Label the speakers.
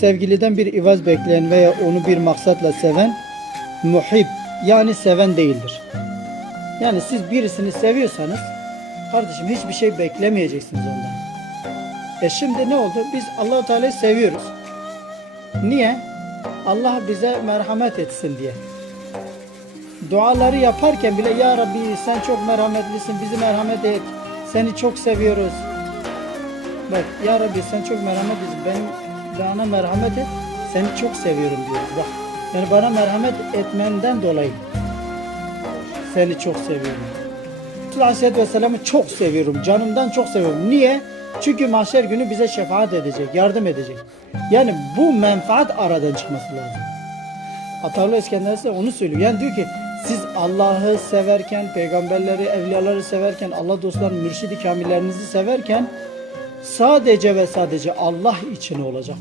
Speaker 1: sevgiliden bir ivaz bekleyen veya onu bir maksatla seven muhib yani seven değildir. Yani siz birisini seviyorsanız kardeşim hiçbir şey beklemeyeceksiniz ondan. E şimdi ne oldu? Biz Allahu Teala'yı seviyoruz. Niye? Allah bize merhamet etsin diye. Duaları yaparken bile Ya Rabbi sen çok merhametlisin bizi merhamet et. Seni çok seviyoruz. Bak Ya Rabbi sen çok merhametlisin. Ben, bana merhamet et. Seni çok seviyorum diyoruz. Bak yani bana merhamet etmenden dolayı seni çok seviyorum. Resulullah Aleyhisselatü Vesselam'ı çok seviyorum. Canımdan çok seviyorum. Niye? Çünkü mahşer günü bize şefaat edecek, yardım edecek. Yani bu menfaat aradan çıkması lazım. Atalı İskender ise onu söylüyor. Yani diyor ki siz Allah'ı severken, peygamberleri, evliyaları severken, Allah dostlarını, mürşidi kamillerinizi severken sadece ve sadece Allah için olacak.